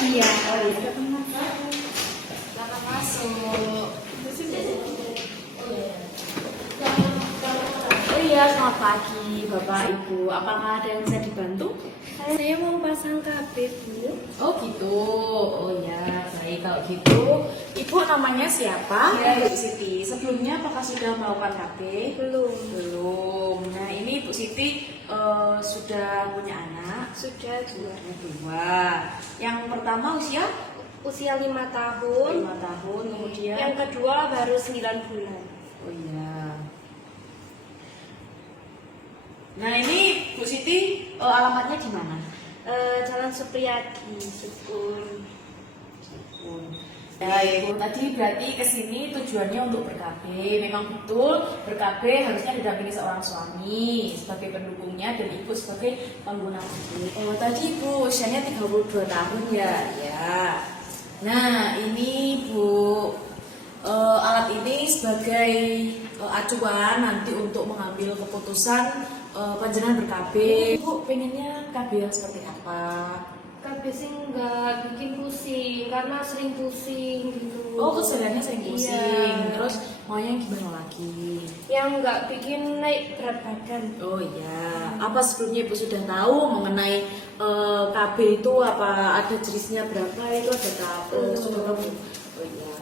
Iya. Selamat masuk. Oh iya, selamat pagi Bapak Ibu. Apakah ada yang bisa dibantu? Saya mau pasang KB, Bu. Oh gitu. Oh ya, baik kalau gitu. Ibu namanya siapa? Ya. Ibu Siti. Sebelumnya apakah sudah melakukan KB? Belum. Belum. Nah ini Ibu Siti sudah punya anak? Sudah Sudah dua. Yang pertama usia? usia 5 tahun. 5 tahun. Kemudian? Yang kedua baru 9 bulan. Oh iya. Nah ini Bu Siti alamatnya di mana? Jalan Supriyadi, Sukun. Ya Ibu, tadi berarti kesini tujuannya untuk ber-KB. Memang betul ber-KB harusnya didampingi seorang suami sebagai pendukungnya dan Ibu sebagai pengguna KB. Oh tadi Ibu usianya 32 tahun ya? Ya. Nah ini Bu, alat ini sebagai acuan nanti untuk mengambil keputusan panjenengan ber-KB. Ibu pengennya KB yang seperti apa? KB sih nggak bikin pusing karena sering pusing gitu. Oh, kesadarannya sering pusing. Iya. Terus maunya gimana lagi? Yang nggak bikin naik berat badan. Oh iya. Apa sebelumnya Ibu sudah tahu mengenai KB itu apa ada jenisnya berapa itu ada tahu? Sudah tahu? Oh iya.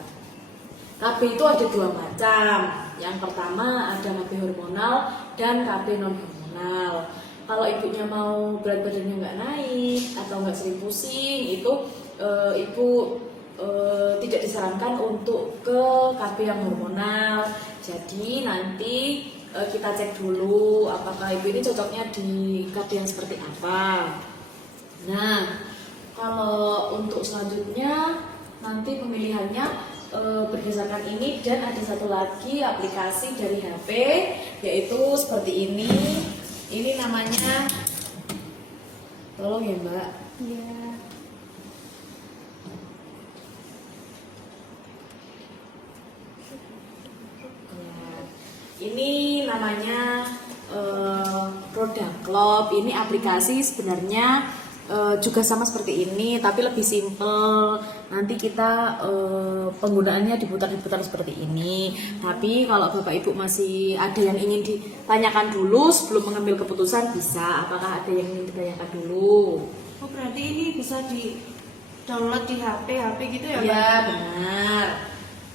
KB itu ada dua macam. Yang pertama ada KB hormonal dan KB non hormonal. Kalau ibunya mau berat badannya nggak naik atau nggak sering pusing, itu ibu tidak disarankan untuk ke KB yang hormonal. Jadi nanti kita cek dulu apakah ibu ini cocoknya di KB yang seperti apa. Nah, kalau untuk selanjutnya nanti pemilihannya berdasarkan ini dan ada satu lagi aplikasi dari HP yaitu seperti ini. Ini namanya, tolong ya Mbak. Iya. Ini namanya Roda Club. Ini aplikasi sebenarnya juga sama seperti ini, tapi lebih simple. Nanti kita penggunaannya diputar-diputar seperti ini. Tapi kalau Bapak Ibu masih ada yang ingin ditanyakan dulu sebelum mengambil keputusan, bisa. Apakah ada yang ingin ditanyakan dulu? Oh berarti ini bisa di download di HP gitu ya? Iya benar.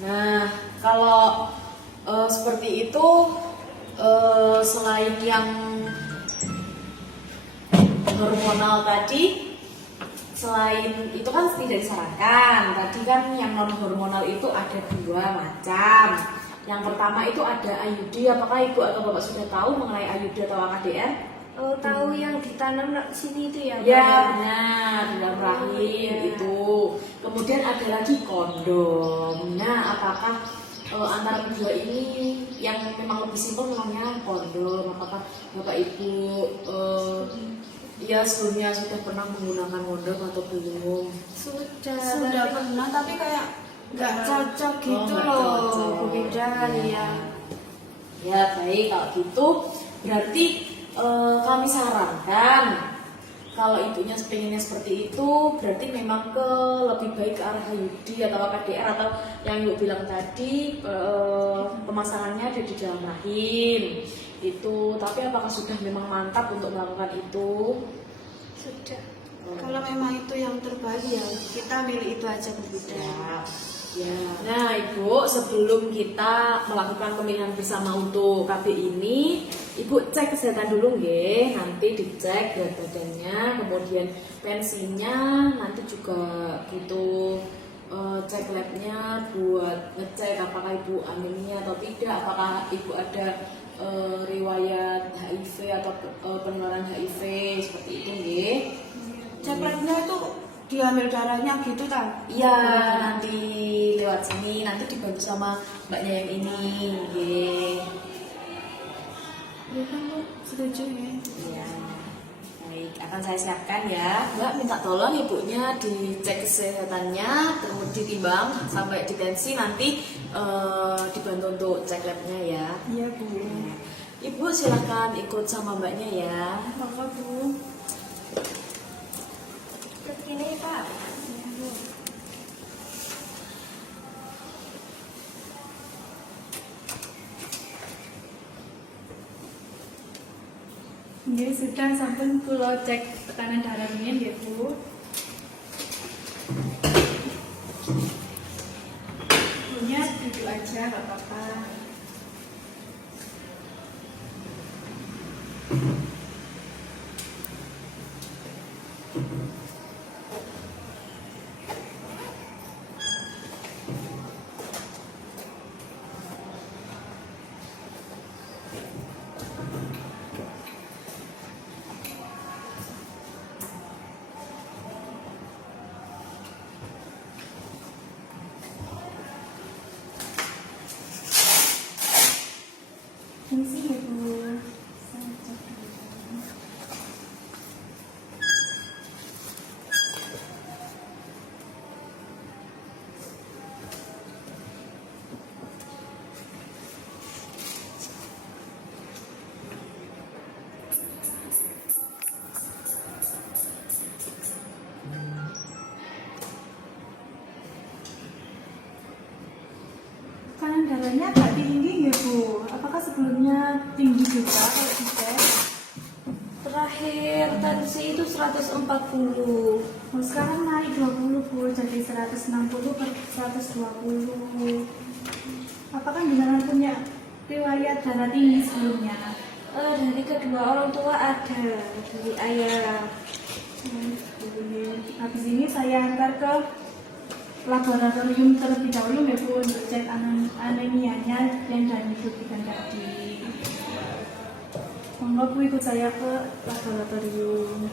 Nah kalau seperti itu selain yang hormonal tadi, selain itu kan tidak disarankan. Tadi kan yang non hormonal itu ada dua macam. Yang pertama itu ada IUD. Apakah Ibu atau Bapak sudah tahu mengenai IUD atau AKDR? Oh tahu yang ditanam sini itu ya? Ya benar, di dalam rahim itu. Kemudian ada lagi kondom. Nah apakah antara kedua ini yang memang lebih simpel namanya kondom? Apakah Bapak Ibu ya sebelumnya sudah pernah menggunakan kondom atau belum? Sudah pernah tapi kayak nggak cocok gitu nggak loh, cocok. perbedaan ya. Ya baik kalau gitu berarti kami sarankan kalau ibunya pengennya seperti itu berarti memang lebih baik ke arah IUD atau KDR atau yang Ibu bilang tadi pemasangannya ada di dalam rahim itu. Tapi apakah sudah memang mantap untuk melakukan itu? Sudah. Kalau memang itu yang terbaik ya kita milih itu aja berbeda. Ya. Nah Ibu, sebelum kita melakukan pemilihan bersama untuk KB ini, Ibu cek kesehatan dulu nggih. Nanti dicek berat badannya, kemudian pensinya, nanti juga gitu cek labnya buat ngecek apakah Ibu anemia atau tidak, apakah Ibu ada riwayat HIV atau penularan HIV seperti itu nggih. Cek labnya itu diambil darahnya gitu kan? Iya, nanti lewat sini, nanti dibantu sama mbaknya yang ini, nggih. Ya kan Bu, setuju ya? Iya. Baik, akan saya siapkan ya. Mbak minta tolong ibunya dicek kesehatannya, kemudian ditimbang sampai ditensi, nanti dibantu untuk cek labnya ya. Iya Bu. Ibu silahkan ikut sama mbaknya ya. Maka Bu. Begini Pak. Nggih, sudah sampun kula cek tekanan darah rumiyin nggih, Bu. Punya duduk aja, nggak apa-apa. Permisi ya, Bu. Saya cek dulu. Tekanan darahnya agak tinggi ya, Bu. Apakah sebelumnya tinggi juga kalau dicek? Terakhir tensi itu 140. Oh, sekarang naik 20, Bu, jadi 160 per 120. Apakah jenengan punya riwayat darah tinggi sebelumnya? Dari kedua orang tua ada, dari ayah. Habis ini saya antar ke laboratorium terlebih dahulu ya, Bu, untuk cek anemianya yang dari buktikan tadi. Monggo, Bu, ikut saya ke laboratorium.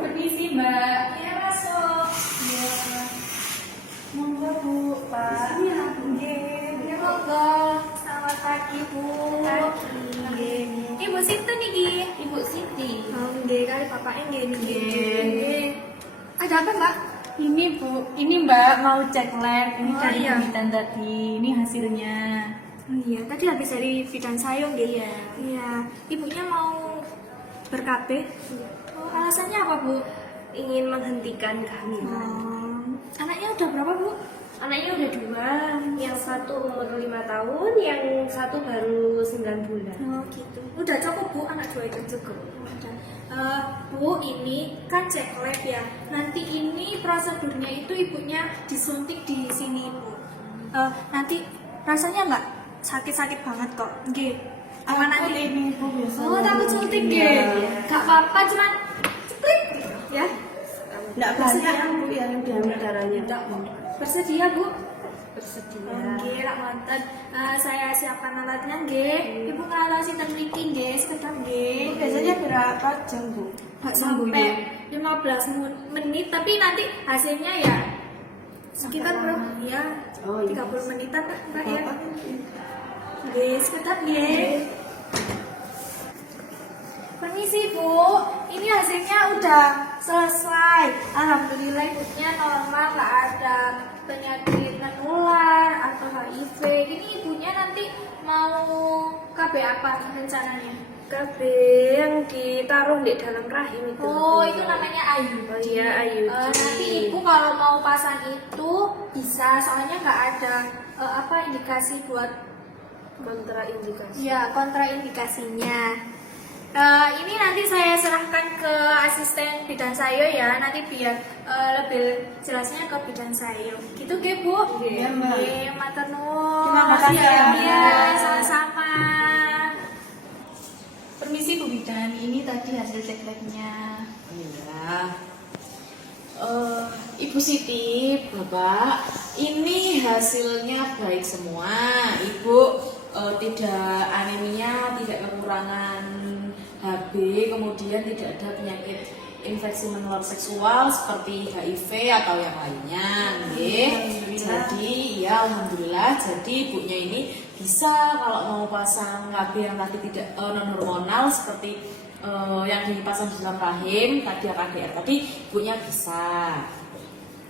Permisi, Mbak. Ya masuk. Ya. Monggo, Bu, Pak. Iya, ya monggo. Selamat pagi Bu. Pagi. Ibu Sinten iki? Ibu Siti. Oh, nggih, kali bapaknya nggih nggih. Nggih. Ada apa Mbak? Ini, Bu, ini Mbak mau cek lab. Ini Oh, dari iya. bidan tadi. Ini hasilnya. Oh iya, tadi habis dari bidan sayur nggih. Iya. Iya, ibunya mau ber-KB. Oh, alasannya apa Bu? Ingin menghentikan kehamilan. Oh, anaknya udah berapa Bu? Anaknya udah 2, yang satu umur 5 tahun, yang satu baru 9 bulan. Oh gitu. Udah cukup Bu anak 2 itu cukup. Bu, ini kan cek lab ya. Nanti ini prosedurnya itu ibunya disuntik di sini Bu. Nanti rasanya nggak sakit-sakit banget kok. Nggih. Aman nanti. Ini, Bu, biasa. Oh, takut suntik Iya. nggih. Gak apa-apa, cuman ceplit ya. Nggak kasihan, Bu, ya, yang diambil darahnya. Bersedia Bu? Bersedia. Oke, lak wonten. Saya siapkan alatnya nggih. Ibu kalau sinten mriki nggih, sekedap nggih. Biasanya berapa jam, Bu? Sampai 15 menit, tapi nanti hasilnya ya sekitar berapa? Ya, Oh, iya. 30 menitan lah, Mbak ya. Berapa? Nggih, sekedap nggih. Permisi Bu, ini hasilnya udah selesai. Alhamdulillah ibunya normal, nggak ada penyakit menular atau HIV. Ini ibunya nanti mau KB apa rencananya? KB yang ditaruh di dalam rahim itu. Oh, itu namanya Ayu. Oh iya, Ayu. Nanti ibu kalau mau pasang itu bisa, soalnya nggak ada apa indikasi buat Kontraindikasi. ya kontraindikasinya. Ini nanti saya serahkan ke asisten bidan saya ya, nanti biar lebih jelasnya ke bidan saya. Gitu ke Bu? Iya, Mbak. Oke, matur nuwun. Terima kasih ya, Mbak. Iya, sama-sama. Permisi, Bu Bidan. Ini tadi hasil cek labnya. Iya. Ibu Siti, Bapak, ini hasilnya baik semua. Ibu tidak anemia, tidak kekurangan HB, kemudian tidak ada penyakit infeksi menular seksual seperti HIV atau yang lainnya, nggih. Jadi, ya alhamdulillah. Jadi ibunya ini bisa kalau mau pasang KB yang tadi tidak non hormonal seperti yang dipasang di dalam rahim tadi KDR tadi, ibunya bisa.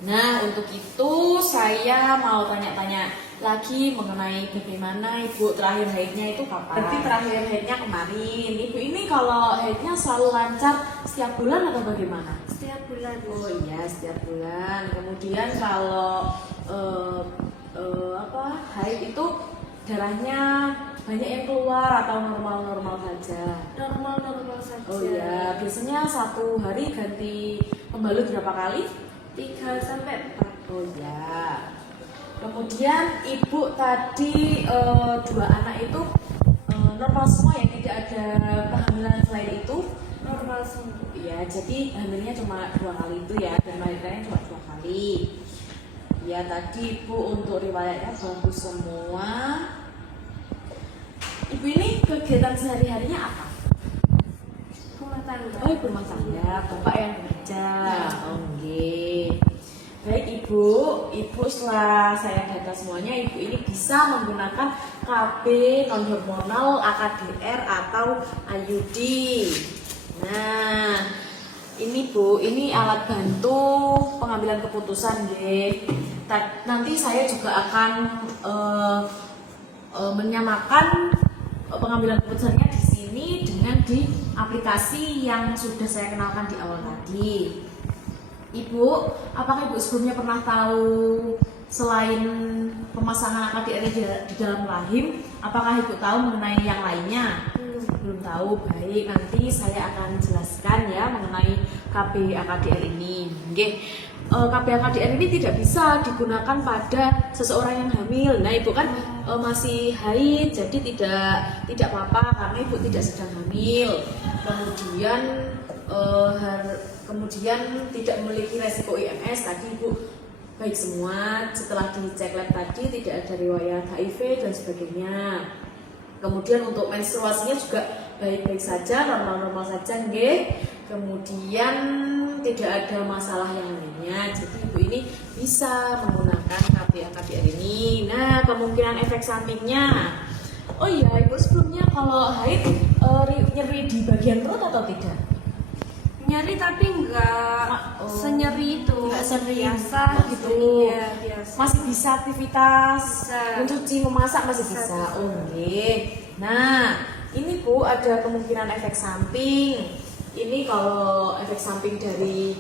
Nah, untuk itu saya mau tanya-tanya lagi mengenai bagaimana ibu terakhir haidnya itu kapan? Berarti terakhir haidnya kemarin. Ibu ini kalau haidnya selalu lancar setiap bulan atau bagaimana? Setiap bulan. Oh iya, setiap bulan. Kemudian kalau haid itu darahnya banyak yang keluar atau normal-normal saja? Normal saja. Oh iya, biasanya satu hari ganti pembalut berapa kali? 3 sampai 4. Oh ya. Kemudian ibu tadi 2 anak itu normal semua ya, tidak ada kehamilan selain itu? Normal semua. Ya, jadi hamilnya cuma 2 kali itu ya, dan melahirkannya cuma 2 kali. Ya, tadi ibu untuk riwayatnya bagus semua. Ibu ini kegiatan sehari-harinya apa? Rumah tangga. Oh, ibu rumah tangga, bapak yang bekerja. Oh, nggih. Baik ibu setelah saya data semuanya, ibu ini bisa menggunakan KB non hormonal, AKDR atau IUD. Nah, ini bu, ini alat bantu pengambilan keputusan nggih. Nanti saya juga akan menyamakan pengambilan keputusannya di sini dengan di aplikasi yang sudah saya kenalkan di awal tadi. Ibu, apakah ibu sebelumnya pernah tahu selain pemasangan AKDR di dalam rahim, apakah ibu tahu mengenai yang lainnya? Belum tahu. Baik, nanti saya akan jelaskan ya mengenai KB AKDR ini. Oke. KB AKDR ini tidak bisa digunakan pada seseorang yang hamil. Nah, ibu kan masih haid, jadi tidak apa-apa karena ibu tidak sedang hamil. Kemudian tidak memiliki resiko IMS. Tadi ibu baik semua, setelah dicek lab tadi tidak ada riwayat HIV dan sebagainya. Kemudian untuk menstruasinya juga baik-baik saja, normal-normal saja nggih. Kemudian tidak ada masalah yang lainnya. Jadi ibu ini bisa menggunakan KB AKDR ini. Nah, kemungkinan efek sampingnya. Oh iya, ibu sebelumnya kalau haid nyeri di bagian perut atau tidak? Nyeri tapi enggak senyeri itu. Enggak sering biasa gitu. Ya, biasa. Masih bisa aktivitas Bisa. mencuci, memasak masih bisa. Oh, nggih. Nah, ini Bu ada kemungkinan efek samping. Ini kalau efek samping dari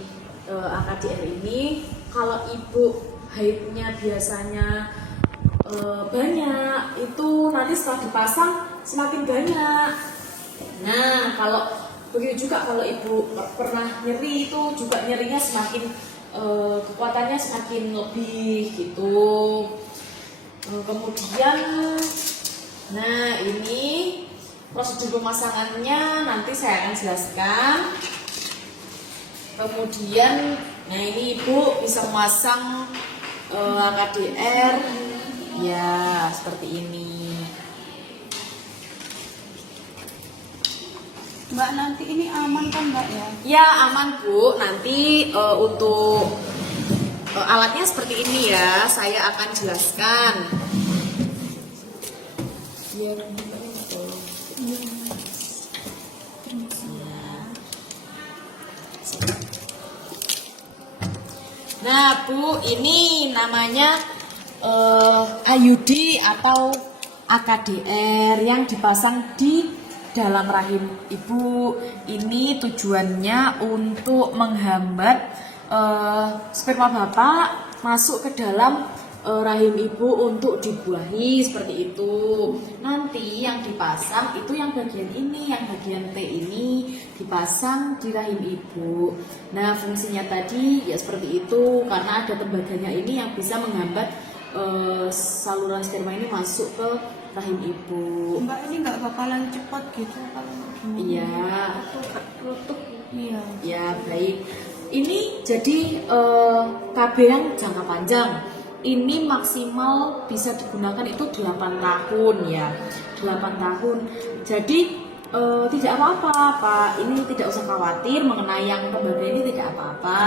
AKDR ini, kalau ibu haidnya biasanya banyak, itu nanti setelah dipasang semakin banyak. Nah, kalau begitu juga kalau ibu pernah nyeri, itu juga nyerinya semakin kekuatannya semakin lebih gitu. Kemudian, nah ini prosedur pemasangannya nanti saya akan jelaskan. Kemudian, nah ini ibu bisa memasang AKDR ya seperti ini. Mbak, nanti ini aman kan Mbak ya? Ya aman Bu, nanti untuk alatnya seperti ini ya, saya akan jelaskan. Nah Bu, ini namanya IUD atau AKDR yang dipasang di dalam rahim ibu. Ini tujuannya untuk menghambat sperma bapak masuk ke dalam rahim ibu untuk dibuahi seperti itu. Nanti yang dipasang itu yang bagian ini, yang bagian T ini dipasang di rahim ibu. Nah fungsinya tadi ya seperti itu, karena ada tembaganya ini yang bisa menghambat saluran sperma ini masuk ke rahim ibu. Mbak, ini nggak bakalan cepat gitu kalau Iya. Tutup. Iya. Ya baik. Ini jadi KB yang jangka panjang. Ini maksimal bisa digunakan itu 8 tahun ya. 8 tahun. Jadi tidak apa-apa Pak. Ini tidak usah khawatir mengenai yang tembaga ini, tidak apa-apa.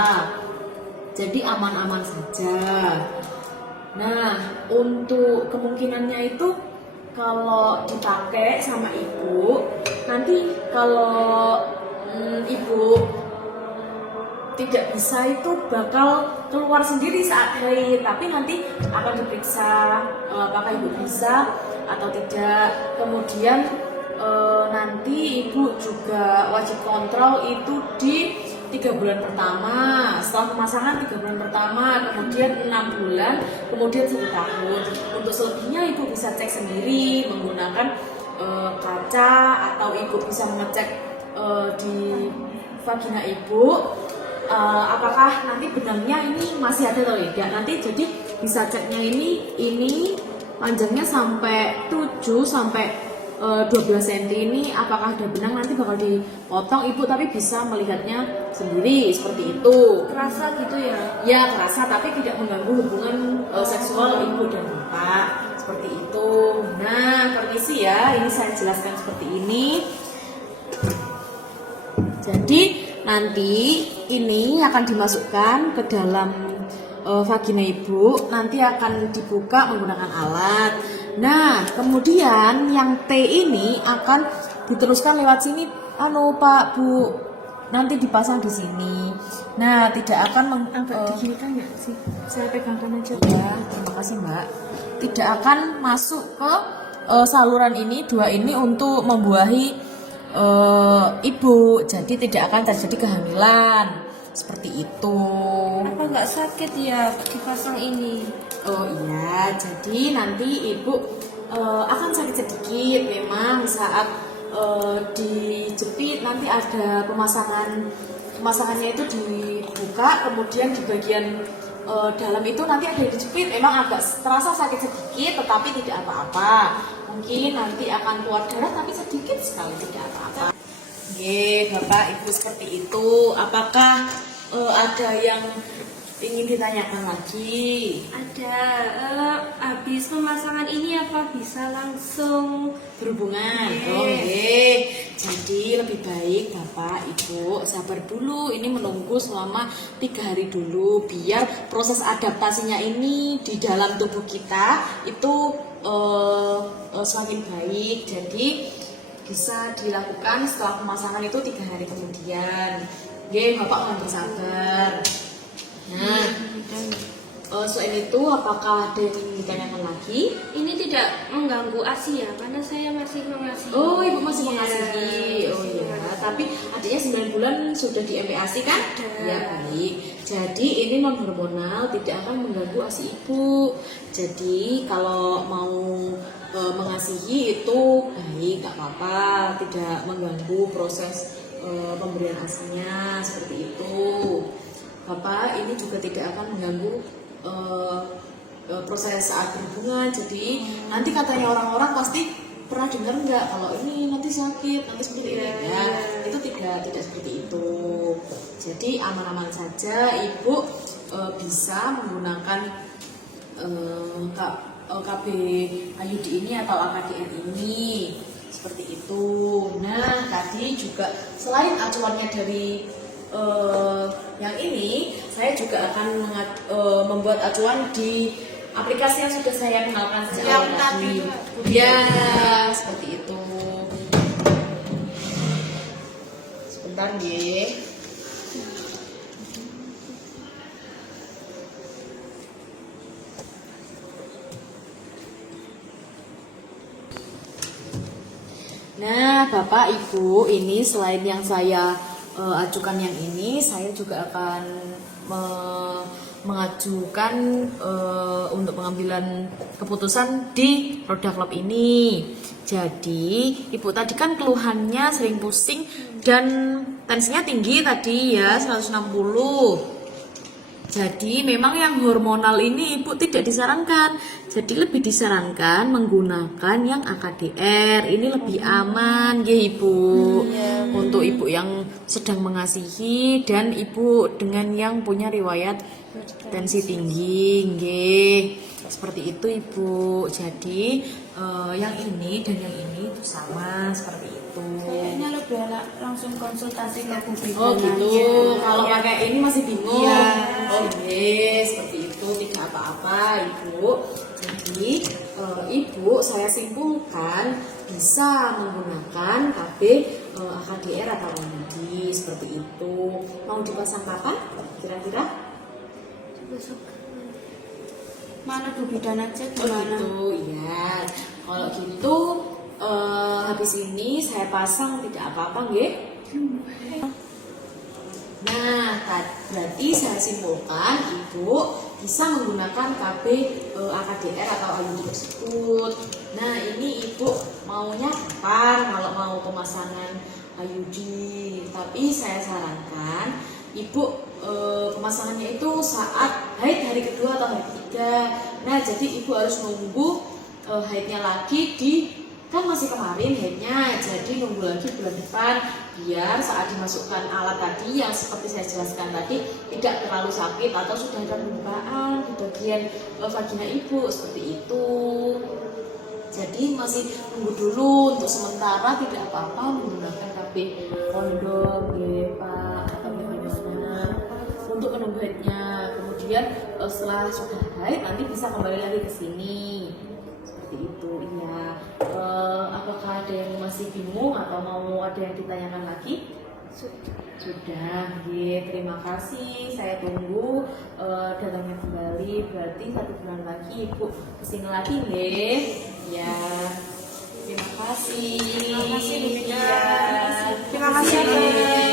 Jadi aman-aman saja. Nah, untuk kemungkinannya itu kalau dipakai sama ibu, nanti kalau ibu tidak bisa itu bakal keluar sendiri saat haid, tapi nanti akan diperiksa apakah ibu bisa atau tidak. Kemudian nanti ibu juga wajib kontrol itu di 3 bulan pertama, setelah pemasangan 3 bulan pertama, kemudian 6 bulan, kemudian 1 tahun. Untuk selebihnya ibu bisa cek sendiri menggunakan kaca atau ibu bisa mengecek di vagina ibu apakah nanti benangnya ini masih ada atau tidak. Nanti jadi bisa ceknya ini panjangnya sampai 7 sampai 12 cm ini apakah ada benang, nanti bakal dipotong ibu, tapi bisa melihatnya sendiri seperti itu. Kerasa gitu ya? Ya kerasa, tapi tidak mengganggu hubungan seksual ibu dan bapak seperti itu. Nah permisi ya, ini saya jelaskan seperti ini. Jadi nanti ini akan dimasukkan ke dalam vagina ibu, nanti akan dibuka menggunakan alat. Nah, kemudian yang T ini akan diteruskan lewat sini, Pak, Bu. Nanti dipasang di sini. Nah, tidak akan diginikan nggak sih? Saya pegangkan aja. ya, terima kasih, Mbak. Tidak akan masuk ke saluran ini, dua ini untuk membuahi ibu. Jadi tidak akan terjadi kehamilan. Seperti itu. Apa nggak sakit ya dipasang ini? Oh iya, jadi nanti ibu akan sakit sedikit memang saat dijepit. Nanti ada pemasangannya itu dibuka, kemudian di bagian dalam itu nanti ada yang dijepit. Memang agak terasa sakit sedikit, tetapi tidak apa-apa. Mungkin nanti akan keluar darah, tapi sedikit sekali, tidak apa-apa. Oke, Bapak Ibu seperti itu. Apakah ada yang ingin ditanyakan lagi? Ada. Habis pemasangan ini apa bisa langsung Berhubungan? Oke. Oke. Jadi lebih baik Bapak Ibu sabar dulu. Ini menunggu selama 3 hari dulu, biar proses adaptasinya ini di dalam tubuh kita itu semakin baik. Jadi bisa dilakukan setelah pemasangan itu 3 hari kemudian. Oke, Bapak mohon bersabar. Nah, selain itu apakah ada yang ingin ditanyakan lagi? ini tidak mengganggu ASI ya? Karena saya masih mengasihi. Oh, ibu masih mengasihi. Iya, Oh masih iya, mengasihi. tapi adiknya 9 bulan sudah di MPASI kan? Sudah. Ya baik. Jadi ini non hormonal, tidak akan mengganggu ASI ibu. Jadi kalau mau mengasihi itu baik, nggak apa-apa, tidak mengganggu proses pemberian ASINya seperti itu. Bapak ini juga tidak akan mengganggu proses saat berhubungan. Jadi nanti katanya orang-orang pasti pernah dengar nggak kalau ini nanti sakit, nanti seperti ini ya. Itu tidak seperti itu. Jadi aman-aman saja ibu bisa menggunakan KB IUD ini atau AKDR ini seperti itu. Nah tadi juga selain acuannya dari yang ini, saya juga akan membuat acuan di aplikasi yang sudah saya kenalkan sejak awal tadi. Ya, seperti itu. Sebentar, nggih. Nah, Bapak Ibu, ini selain yang saya ajukan yang ini, saya juga akan mengajukan untuk pengambilan keputusan di Roda Club ini. Jadi, Ibu tadi kan keluhannya sering pusing dan tensinya tinggi tadi ya, 160. Jadi memang yang hormonal ini ibu tidak disarankan. Jadi lebih disarankan menggunakan yang AKDR. Ini lebih aman ya ibu. Untuk ibu yang sedang mengasihi dan ibu dengan yang punya riwayat tensi tinggi, nggih. Seperti itu ibu. Jadi yang ini dan yang ini itu sama seperti itu. Kayaknya lebih enak langsung konsultasi ke Bu Bidan Oh gitu. aja. Kalau pakai ini masih bingung. Iya. Oh yes, seperti itu, tidak apa-apa ibu. Jadi ibu saya simpulkan bisa menggunakan KB AKDR atau IUD seperti itu. Mau dipasang kapan? Kira-kira? Mana Bu Bidan aja Oh gimana? gitu, iya. Kalau gitu habis ini saya pasang tidak apa-apa, nggih? Nah, berarti saya simpulkan ibu bisa menggunakan KB AKDR atau IUD tersebut. Nah, ini Ibu maunya kapan kalau mau pemasangan IUD? Tapi saya sarankan Ibu pemasangannya itu saat haid hari kedua atau hari ketiga. Nah, jadi Ibu harus nunggu haidnya lagi kan masih kemarin haidnya, jadi nunggu lagi bulan depan biar saat dimasukkan alat tadi yang seperti saya jelaskan tadi tidak terlalu sakit atau sudah ada pembukaan di bagian vagina Ibu seperti itu. Jadi masih nunggu dulu, untuk sementara tidak apa-apa menggunakan KB kondom, Pak, atau bagaimana untuk menunggu haidnya. Kemudian setelah sudah haid nanti bisa kembali lagi ke sini. Seperti itu, iya. Apakah ada yang masih bingung atau mau ada yang ditanyakan lagi? Sudah, terima kasih. Saya tunggu datangnya kembali. Berarti 1 bulan lagi Ibu kesini lagi, ya. Terima kasih. Terima kasih, Bu Mega. Ya. Terima kasih, Bu.